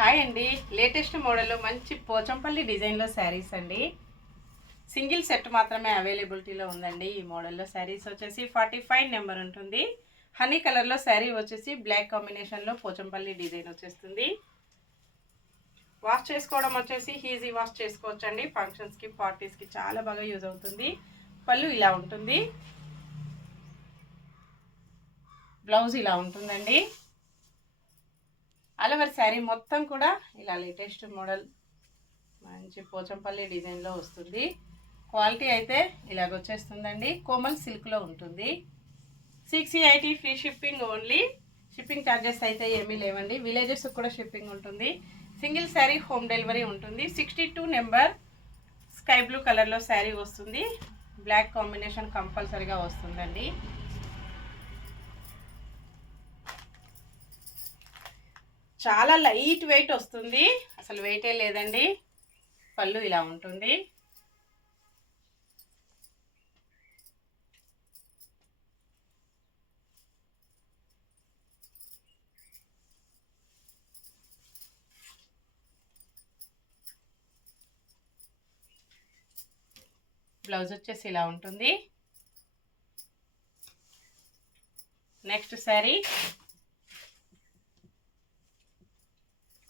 Hi అండి. Latest మోడల్లో మంచి పోచంపల్లి డిజైన్లో శారీస్ అండి. సింగిల్ సెట్ మాత్రమే అవైలబిలిటీలో ఉందండి. ఈ మోడల్లో శారీస్ వచ్చేసి 45 నెంబర్ ఉంటుంది. హనీ కలర్లో శారీ వచ్చేసి బ్లాక్ కాంబినేషన్లో పోచంపల్లి డిజైన్ వచ్చేస్తుంది. వాష్ చేసుకోవడం వచ్చేసి ఈజీ వాష్ చేసుకోవచ్చండి. ఫంక్షన్స్కి పార్టీస్కి చాలా బాగా యూజ్ అవుతుంది. పళ్ళు ఇలా ఉంటుంది, బ్లౌజ్ ఇలా ఉంటుందండి. ఆల్ ఓవర్ శారీ మొత్తం కూడా ఇలా లేటెస్ట్ మోడల్ మంచి పోచంపల్లి డిజైన్లో వస్తుంది. క్వాలిటీ అయితే ఇలాగొచ్చేస్తుందండి. కోమల్ సిల్క్లో ఉంటుంది. 680 free shipping only. Shipping charges అయితే ఏమీ లేవండి. విలేజెస్ కూడా షిప్పింగ్ ఉంటుంది. సింగిల్ శారీ హోమ్ డెలివరీ ఉంటుంది. 62 నెంబర్ స్కై బ్లూ కలర్లో శారీ వస్తుంది. బ్లాక్ కాంబినేషన్ కంపల్సరీగా వస్తుందండి. చాలా లైట్ వెయిట్ వస్తుంది, అసలు వెయిటే లేదండి. పళ్ళు ఇలా ఉంటుంది. బ్లౌజ్ వచ్చేసి ఇలా ఉంటుంది. నెక్స్ట్ శారీ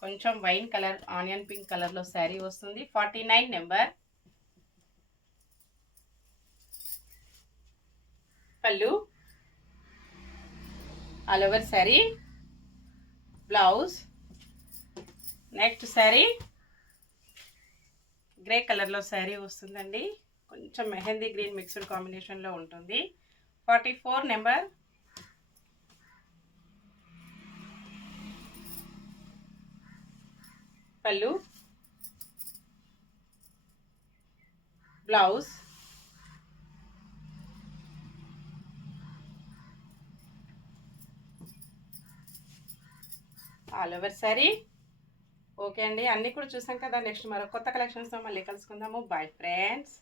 కొంచెం వైన్ కలర్ ఆనియన్ పింక్ కలర్లో శారీ వస్తుంది. 49 నెంబర్. పళ్ళు, all over sari, blouse. Next sari grey కలర్లో శారీ వస్తుందండి. కొంచెం మెహందీ గ్రీన్ మిక్స్డ్ కాంబినేషన్లో ఉంటుంది. 44 నెంబర్. పళ్ళు, blouse. All over sari. Okay అండి, అన్నీ కూడా చూసాం కదా. నెక్స్ట్ మరో కొత్త కలెక్షన్స్తో మళ్ళీ కలుసుకుందాము. Bye friends.